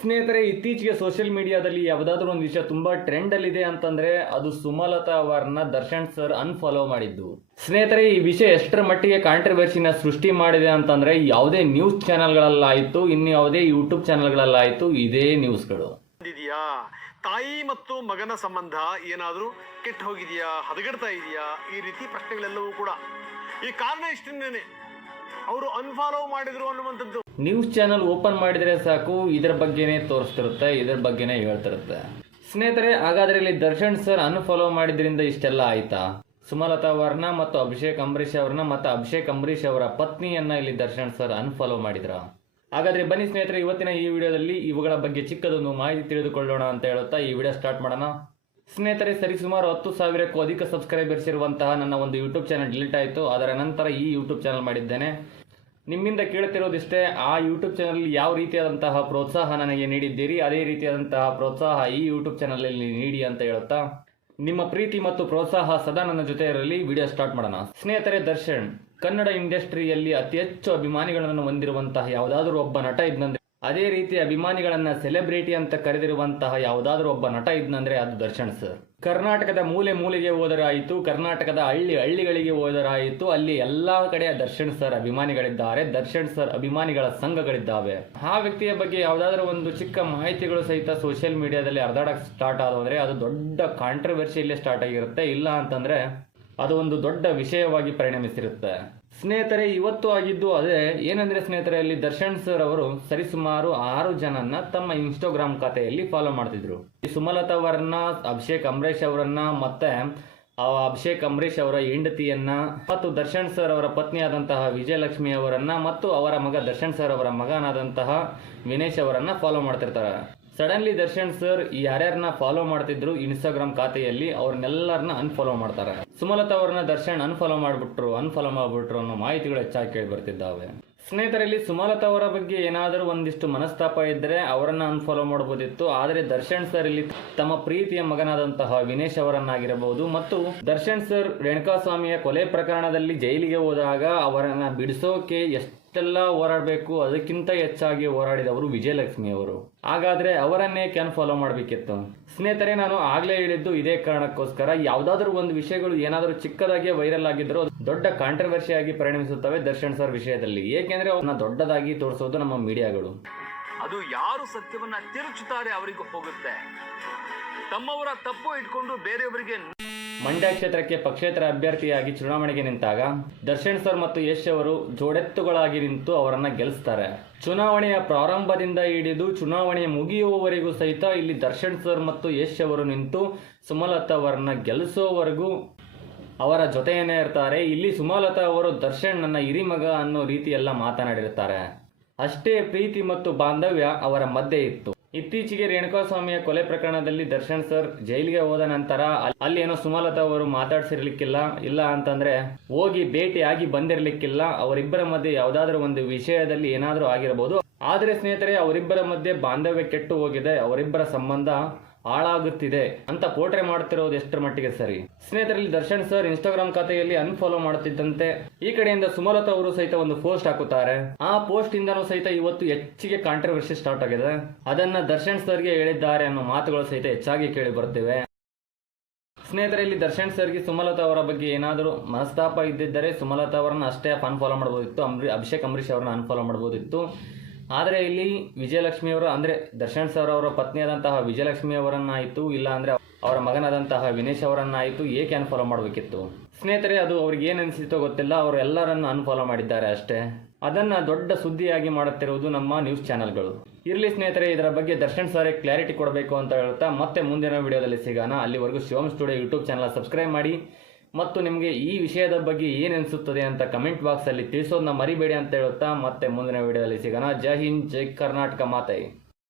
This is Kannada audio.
ಸ್ನೇಹಿತರೆ, ಇತ್ತೀಚೆಗೆ ಸೋಷಿಯಲ್ ಮೀಡಿಯಾದಲ್ಲಿ ಯಾವುದಾದ್ರೂ ಒಂದು ವಿಷಯ ತುಂಬಾ ಟ್ರೆಂಡ್ ಅಲ್ಲಿದೆ ಅಂತಂದ್ರೆ ಅದು ಸುಮಲತಾ ಅವರನ್ನ ದರ್ಶನ್ ಸರ್ ಅನ್ಫಾಲೋ ಮಾಡಿದ್ದು. ಸ್ನೇಹಿತರೆ, ಈ ವಿಷಯ ಎಷ್ಟರ ಮಟ್ಟಿಗೆ ಕಾಂಟ್ರವರ್ಸಿನ ಸೃಷ್ಟಿ ಮಾಡಿದೆ ಅಂತಂದ್ರೆ ಯಾವುದೇ ನ್ಯೂಸ್ ಚಾನೆಲ್ಗಳಲ್ಲಾಯ್ತು, ಇನ್ನು ಯಾವುದೇ ಯೂಟ್ಯೂಬ್ ಚಾನೆಲ್ಗಳಲ್ಲಾಯ್ತು, ಇದೇ ನ್ಯೂಸ್ಗಳು. ತಾಯಿ ಮತ್ತು ಮಗನ ಸಂಬಂಧ ಏನಾದರೂ ಕೆಟ್ಟು ಹೋಗಿದೆಯಾ, ಹದಗೆಡ್ತಾ ಇದೆಯಾ, ಈ ರೀತಿ ಪ್ರಶ್ನೆಗಳೆಲ್ಲವೂ ಕೂಡ. ಈ ಕಾರಣ ಇಷ್ಟನ್ನೇನೆ ಅವರು ಅನ್ಫಾಲೋ ಮಾಡಿದ್ರು ಅನ್ನುವಂಥದ್ದು. ನ್ಯೂಸ್ ಚಾನೆಲ್ ಓಪನ್ ಮಾಡಿದ್ರೆ ಸಾಕು ಇದರ ಬಗ್ಗೆನೇ ತೋರಿಸ್ತಿರುತ್ತೆ, ಇದರ ಬಗ್ಗೆನೇ ಹೇಳ್ತಿರುತ್ತೆ. ಸ್ನೇಹಿತರೆ, ಹಾಗಾದ್ರೆ ಇಲ್ಲಿ ದರ್ಶನ್ ಸರ್ ಅನ್ಫಾಲೋ ಮಾಡಿದ್ರಿಂದ ಇಷ್ಟೆಲ್ಲ ಆಯ್ತಾ? ಸುಮಲತಾ ಅವರನ್ನ ಮತ್ತು ಅಭಿಷೇಕ್ ಅಂಬರೀಷ್ ಅವ್ರನ್ನ ಮತ್ತು ಅಭಿಷೇಕ್ ಅಂಬರೀಷ್ ಅವರ ಪತ್ನಿಯನ್ನ ಇಲ್ಲಿ ದರ್ಶನ್ ಸರ್ ಅನ್ಫಾಲೋ ಮಾಡಿದ್ರ? ಹಾಗಾದ್ರೆ ಬನ್ನಿ ಸ್ನೇಹಿತರೆ, ಇವತ್ತಿನ ಈ ವಿಡಿಯೋದಲ್ಲಿ ಇವುಗಳ ಬಗ್ಗೆ ಚಿಕ್ಕದೊಂದು ಮಾಹಿತಿ ತಿಳಿದುಕೊಳ್ಳೋಣ ಅಂತ ಹೇಳುತ್ತಾ ಈ ವಿಡಿಯೋ ಸ್ಟಾರ್ಟ್ ಮಾಡೋಣ. ಸ್ನೇಹಿತರೆ, ಸರಿಸುಮಾರು 10,000ಕ್ಕೂ ಅಧಿಕ ಸಬ್ಸ್ಕ್ರೈಬರ್ಸ್ ಇರುವಂತಹ ನನ್ನ ಒಂದು ಯೂಟ್ಯೂಬ್ ಚಾನಲ್ ಡಿಲೀಟ್ ಆಯಿತು. ಅದರ ನಂತರ ಈ ಯೂಟ್ಯೂಬ್ ಚಾನಲ್ ಮಾಡಿದ್ದೇನೆ. ನಿಮ್ಮಿಂದ ಕೇಳುತ್ತಿರೋದಿಷ್ಟೇ, ಆ ಯೂಟ್ಯೂಬ್ ಚಾನಲ್ ಯಾವ ರೀತಿಯಾದಂತಹ ಪ್ರೋತ್ಸಾಹ ನನಗೆ ನೀಡಿದ್ದೀರಿ, ಅದೇ ರೀತಿಯಾದಂತಹ ಪ್ರೋತ್ಸಾಹ ಈ ಯೂಟ್ಯೂಬ್ ಚಾನಲಲ್ಲಿ ನೀಡಿ ಅಂತ ಹೇಳುತ್ತಾ ನಿಮ್ಮ ಪ್ರೀತಿ ಮತ್ತು ಪ್ರೋತ್ಸಾಹ ಸದಾ ನನ್ನ ಜೊತೆ ಇರಲಿ. ವಿಡಿಯೋ ಸ್ಟಾರ್ಟ್ ಮಾಡೋಣ. ಸ್ನೇಹಿತರೆ, ದರ್ಶನ್ ಕನ್ನಡ ಇಂಡಸ್ಟ್ರಿಯಲ್ಲಿ ಅತಿ ಹೆಚ್ಚು ಅಭಿಮಾನಿಗಳನ್ನು ಹೊಂದಿರುವಂತಹ ಯಾವುದಾದ್ರೂ ಒಬ್ಬ ನಟ ಇದ್ನಂದ್ರೆ, ಅದೇ ರೀತಿ ಅಭಿಮಾನಿಗಳನ್ನ ಸೆಲೆಬ್ರಿಟಿ ಅಂತ ಕರೆದಿರುವಂತಹ ಯಾವುದಾದ್ರೂ ಒಬ್ಬ ನಟ ಇದ್ನಂದ್ರೆ ಅದು ದರ್ಶನ್ ಸರ್. ಕರ್ನಾಟಕದ ಮೂಲೆ ಮೂಲೆಗೆ ಹೋದರಾಯಿತು, ಕರ್ನಾಟಕದ ಹಳ್ಳಿಗಳಿಗೆ ಹೋದರಾಯಿತು, ಅಲ್ಲಿ ಎಲ್ಲಾ ಕಡೆ ದರ್ಶನ್ ಸರ್ ಅಭಿಮಾನಿಗಳಿದ್ದಾರೆ, ದರ್ಶನ್ ಸರ್ ಅಭಿಮಾನಿಗಳ ಸಂಘಗಳಿದ್ದಾವೆ. ಆ ವ್ಯಕ್ತಿಯ ಬಗ್ಗೆ ಯಾವುದಾದ್ರೂ ಒಂದು ಚಿಕ್ಕ ಮಾಹಿತಿಗಳು ಸಹಿತ ಸೋಷಿಯಲ್ ಮೀಡಿಯಾದಲ್ಲಿ ಹರಿದಾಡಕ್ಕೆ ಸ್ಟಾರ್ಟ್ ಆದ್ರೆ ಅದು ದೊಡ್ಡ ಕಾಂಟ್ರವರ್ಸಿಯಲ್ಲೇ ಸ್ಟಾರ್ಟ್ ಆಗಿರುತ್ತೆ. ಇಲ್ಲ ಅಂತಂದ್ರೆ ಅದು ಒಂದು ದೊಡ್ಡ ವಿಷಯವಾಗಿ ಪರಿಣಮಿಸಿರುತ್ತೆ. ಸ್ನೇಹಿತರೆ, ಇವತ್ತು ಆಗಿದ್ದು ಅದೇ. ಏನಂದ್ರೆ ಸ್ನೇಹಿತರೆ, ಅಲ್ಲಿ ದರ್ಶನ್ ಸರ್ ಅವರು ಸರಿಸುಮಾರು 6 ಜನನ್ನ ತಮ್ಮ ಇನ್ಸ್ಟಾಗ್ರಾಮ್ ಖಾತೆಯಲ್ಲಿ ಫಾಲೋ ಮಾಡ್ತಿದ್ರು. ಸುಮಲತಾ ಅವರನ್ನ, ಅಭಿಷೇಕ್ ಅಂಬರೀಷ್ ಅವರನ್ನ, ಮತ್ತೆ ಅಭಿಷೇಕ್ ಅಂಬರೀಷ್ ಅವರ ಹೆಂಡತಿಯನ್ನ, ಮತ್ತು ದರ್ಶನ್ ಸರ್ ಅವರ ಪತ್ನಿಯಾದಂತಹ ವಿಜಯಲಕ್ಷ್ಮಿ ಅವರನ್ನ, ಮತ್ತು ಅವರ ಮಗ ದರ್ಶನ್ ಸರ್ ಅವರ ಮಗನಾದಂತಹ ವಿನೇಶ್ ಅವರನ್ನ ಫಾಲೋ ಮಾಡ್ತಿರ್ತಾರೆ. ಸಡನ್ಲಿ ದರ್ಶನ್ ಸರ್ ಯಾರ್ಯಾರನ್ನ ಫಾಲೋ ಮಾಡ್ತಿದ್ರು ಇನ್ಸ್ಟಾಗ್ರಾಮ್ ಖಾತೆಯಲ್ಲಿ ಅವ್ರನ್ನೆಲ್ಲರನ್ನ ಅನ್ಫಾಲೋ ಮಾಡ್ತಾರೆ. ಸುಮಲತಾ ಅವರನ್ನ ದರ್ಶನ್ ಅನ್ಫಾಲೋ ಮಾಡ್ಬಿಟ್ರು ಅನ್ನೋ ಮಾಹಿತಿಗಳು ಹೆಚ್ಚಾಗಿ ಕೇಳಿ ಬರ್ತಿದ್ದಾವೆ. ಸ್ನೇಹಿತರಲ್ಲಿ ಸುಮಲತಾ ಅವರ ಬಗ್ಗೆ ಏನಾದರೂ ಒಂದಿಷ್ಟು ಮನಸ್ತಾಪ ಇದ್ದರೆ ಅವರನ್ನ ಅನ್ಫಾಲೋ ಮಾಡಬಹುದಿತ್ತು. ಆದರೆ ದರ್ಶನ್ ಸರ್ ಇಲ್ಲಿ ತಮ್ಮ ಪ್ರೀತಿಯ ಮಗನಾದಂತಹ ವಿನೇಶ್ ಅವರನ್ನಾಗಿರಬಹುದು, ಮತ್ತು ದರ್ಶನ್ ಸರ್ ರೇಣುಕಾಸ್ವಾಮಿಯ ಕೊಲೆ ಪ್ರಕರಣದಲ್ಲಿ ಜೈಲಿಗೆ ಹೋದಾಗ ಅವರನ್ನ ಬಿಡಿಸೋಕೆ ಎಷ್ಟೆಲ್ಲ ಹೋರಾಡಬೇಕು, ಅದಕ್ಕಿಂತ ಹೆಚ್ಚಾಗಿ ಹೋರಾಡಿದವರು ವಿಜಯಲಕ್ಷ್ಮಿ ಅವರು. ಹಾಗಾದ್ರೆ ಅವರನ್ನೇ ಕ್ಯಾನ್ ಫಾಲೋ ಮಾಡಬೇಕಿತ್ತು. ಸ್ನೇಹಿತರೆ, ನಾನು ಆಗ್ಲೇ ಹೇಳಿದ್ದು ಇದೇ ಕಾರಣಕ್ಕೋಸ್ಕರ. ಯಾವ್ದಾದ್ರು ಒಂದು ವಿಷಯಗಳು ಏನಾದರೂ ಚಿಕ್ಕದಾಗಿ ವೈರಲ್ ಆಗಿದ್ರು ದೊಡ್ಡ ಕಾಂಟ್ರವರ್ಸಿ ಆಗಿ ಪರಿಣಮಿಸುತ್ತವೆ ದರ್ಶನ್ ಸರ್ ವಿಷಯದಲ್ಲಿ. ಏಕೆಂದ್ರೆ ಅವ್ರನ್ನ ದೊಡ್ಡದಾಗಿ ತೋರಿಸೋದು ನಮ್ಮ ಮೀಡಿಯಾಗಳು. ಅದು ಯಾರು ಸತ್ಯವನ್ನ ತಿರುಚುತ್ತಾರೆ ಅವರಿಗೂ ಹೋಗುತ್ತೆ. ತಮ್ಮವರ ತಪ್ಪು ಇಟ್ಕೊಂಡು ಬೇರೆಯವರಿಗೆ. ಮಂಡ್ಯ ಕ್ಷೇತ್ರಕ್ಕೆ ಪಕ್ಷೇತರ ಅಭ್ಯರ್ಥಿಯಾಗಿ ಚುನಾವಣೆಗೆ ನಿಂತಾಗ ದರ್ಶನ್ ಸರ್ ಮತ್ತು ಯಶ್ ಅವರು ಜೋಡೆತ್ತುಗಳಾಗಿ ನಿಂತು ಅವರನ್ನ ಗೆಲ್ಲಿಸ್ತಾರೆ. ಚುನಾವಣೆಯ ಪ್ರಾರಂಭದಿಂದ ಹಿಡಿದು ಚುನಾವಣೆಯ ಮುಗಿಯುವವರೆಗೂ ಸಹಿತ ಇಲ್ಲಿ ದರ್ಶನ್ ಸರ್ ಮತ್ತು ಯಶ್ ಅವರು ನಿಂತು ಸುಮಲತಾ ಅವರನ್ನ ಗೆಲ್ಲಿಸೋವರೆಗೂ ಅವರ ಜೊತೆಯೇನೇ ಇರ್ತಾರೆ. ಇಲ್ಲಿ ಸುಮಲತಾ ಅವರು ದರ್ಶನ್ ನನ್ನ ಹಿರಿಮಗ ಅನ್ನೋ ರೀತಿ ಎಲ್ಲ ಮಾತನಾಡಿರ್ತಾರೆ. ಅಷ್ಟೇ ಪ್ರೀತಿ ಮತ್ತು ಬಾಂಧವ್ಯ ಅವರ ಮಧ್ಯೆ ಇತ್ತು. ಇತ್ತೀಚೆಗೆ ರೇಣುಕಾಸ್ವಾಮಿಯ ಕೊಲೆ ಪ್ರಕರಣದಲ್ಲಿ ದರ್ಶನ್ ಸರ್ ಜೈಲಿಗೆ ಹೋದ ನಂತರ ಅಲ್ಲಿ ಏನೋ ಸುಮಲತಾ ಅವರು ಮಾತಾಡ್ಸಿರ್ಲಿಕ್ಕಿಲ್ಲ, ಇಲ್ಲ ಅಂತಂದ್ರೆ ಹೋಗಿ ಭೇಟಿಯಾಗಿ ಬಂದಿರ್ಲಿಕ್ಕಿಲ್ಲ. ಅವರಿಬ್ಬರ ಮಧ್ಯೆ ಯಾವುದಾದ್ರೂ ಒಂದು ವಿಷಯದಲ್ಲಿ ಏನಾದರೂ ಆಗಿರಬಹುದು. ಆದ್ರೆ ಸ್ನೇಹಿತರೆ, ಅವರಿಬ್ಬರ ಮಧ್ಯೆ ಬಾಂಧವ್ಯ ಕೆಟ್ಟು ಹೋಗಿದೆ, ಅವರಿಬ್ಬರ ಸಂಬಂಧ ಹಾಳಾಗುತ್ತಿದೆ ಅಂತ ಪೋಟ್ರೆ ಮಾಡ್ತಿರೋದು ಎಷ್ಟರ ಮಟ್ಟಿಗೆ ಸರಿ? ಸ್ನೇಹಿತರಲ್ಲಿ ದರ್ಶನ್ ಸರ್ ಇನ್ಸ್ಟಾಗ್ರಾಮ್ ಖಾತೆಯಲ್ಲಿ ಅನ್ಫಾಲೋ ಮಾಡುತ್ತಿದ್ದಂತೆ ಈ ಕಡೆಯಿಂದ ಸುಮಲತಾ ಅವರು ಸಹಿತ ಒಂದು ಪೋಸ್ಟ್ ಹಾಕುತ್ತಾರೆ. ಆ ಪೋಸ್ಟ್ ಇಂದನೂ ಸಹಿತ ಇವತ್ತು ಹೆಚ್ಚಿಗೆ ಕಾಂಟ್ರವರ್ಸಿ ಸ್ಟಾರ್ಟ್ ಆಗಿದೆ. ಅದನ್ನ ದರ್ಶನ್ ಸರ್ಗೆ ಹೇಳಿದ್ದಾರೆ ಅನ್ನೋ ಮಾತುಗಳು ಸಹಿತ ಹೆಚ್ಚಾಗಿ ಕೇಳಿ ಬರ್ತಿವೆ. ಸ್ನೇಹಿತರೆ, ಇಲ್ಲಿ ದರ್ಶನ್ ಸರ್ಗೆ ಸುಮಲತಾ ಅವರ ಬಗ್ಗೆ ಏನಾದರೂ ಮನಸ್ತಾಪ ಇದ್ದಿದ್ದರೆ ಸುಮಲತಾ ಅವರನ್ನ ಅಷ್ಟೇ ಅನ್ಫಾಲೋ ಮಾಡಬಹುದಿತ್ತು, ಅಭಿಷೇಕ್ ಅಂಬರೀಷ್ ಅವರನ್ನ ಅನ್ಫಾಲೋ ಮಾಡಬಹುದಿತ್ತು. ಆದರೆ ಇಲ್ಲಿ ವಿಜಯಲಕ್ಷ್ಮಿ ಅವರು ಅಂದರೆ ದರ್ಶನ್ ಸರ್ ಅವರ ಪತ್ನಿಯಾದಂತಹ ವಿಜಯಲಕ್ಷ್ಮಿ ಅವರನ್ನಾಯಿತು, ಇಲ್ಲ ಅಂದರೆ ಅವರ ಮಗನಾದಂತಹ ವಿನೇಶ್ ಅವರನ್ನಾಯಿತು ಏಕೆ ಅನ್ಫಾಲೋ ಮಾಡಬೇಕಿತ್ತು? ಸ್ನೇಹಿತರೆ, ಅದು ಅವ್ರಿಗೆ ಏನು ಅನಿಸಿತೋ ಗೊತ್ತಿಲ್ಲ, ಅವರು ಎಲ್ಲರನ್ನು ಅನ್ಫಾಲೋ ಮಾಡಿದ್ದಾರೆ ಅಷ್ಟೇ. ಅದನ್ನು ದೊಡ್ಡ ಸುದ್ದಿಯಾಗಿ ಮಾಡುತ್ತಿರುವುದು ನಮ್ಮ ನ್ಯೂಸ್ ಚಾನೆಲ್ಗಳು. ಇರಲಿ ಸ್ನೇಹಿತರೆ, ಇದರ ಬಗ್ಗೆ ದರ್ಶನ್ ಸರ್ ಕ್ಲಾರಿಟಿ ಕೊಡಬೇಕು ಅಂತ ಹೇಳ್ತಾ ಮತ್ತೆ ಮುಂದಿನ ವಿಡಿಯೋದಲ್ಲಿ ಸಿಗೋಣ. ಅಲ್ಲಿವರೆಗೂ Shivam studio YouTube channel subscribe ಮಾಡಿ, ಮತ್ತು ನಿಮಗೆ ಈ ವಿಷಯದ ಬಗ್ಗೆ ಏನು ಅನಿಸುತ್ತದೆ ಅಂತ ಕಮೆಂಟ್ ಬಾಕ್ಸಲ್ಲಿ ತಿಳಿಸೋದನ್ನ ಮರಿಬೇಡಿ ಅಂತ ಹೇಳುತ್ತಾ ಮತ್ತೆ ಮುಂದಿನ ವಿಡಿಯೋದಲ್ಲಿ ಸಿಗೋಣ. ಜೈ ಹಿಂದ್, ಜೈ ಕರ್ನಾಟಕ ಮಾತೆ.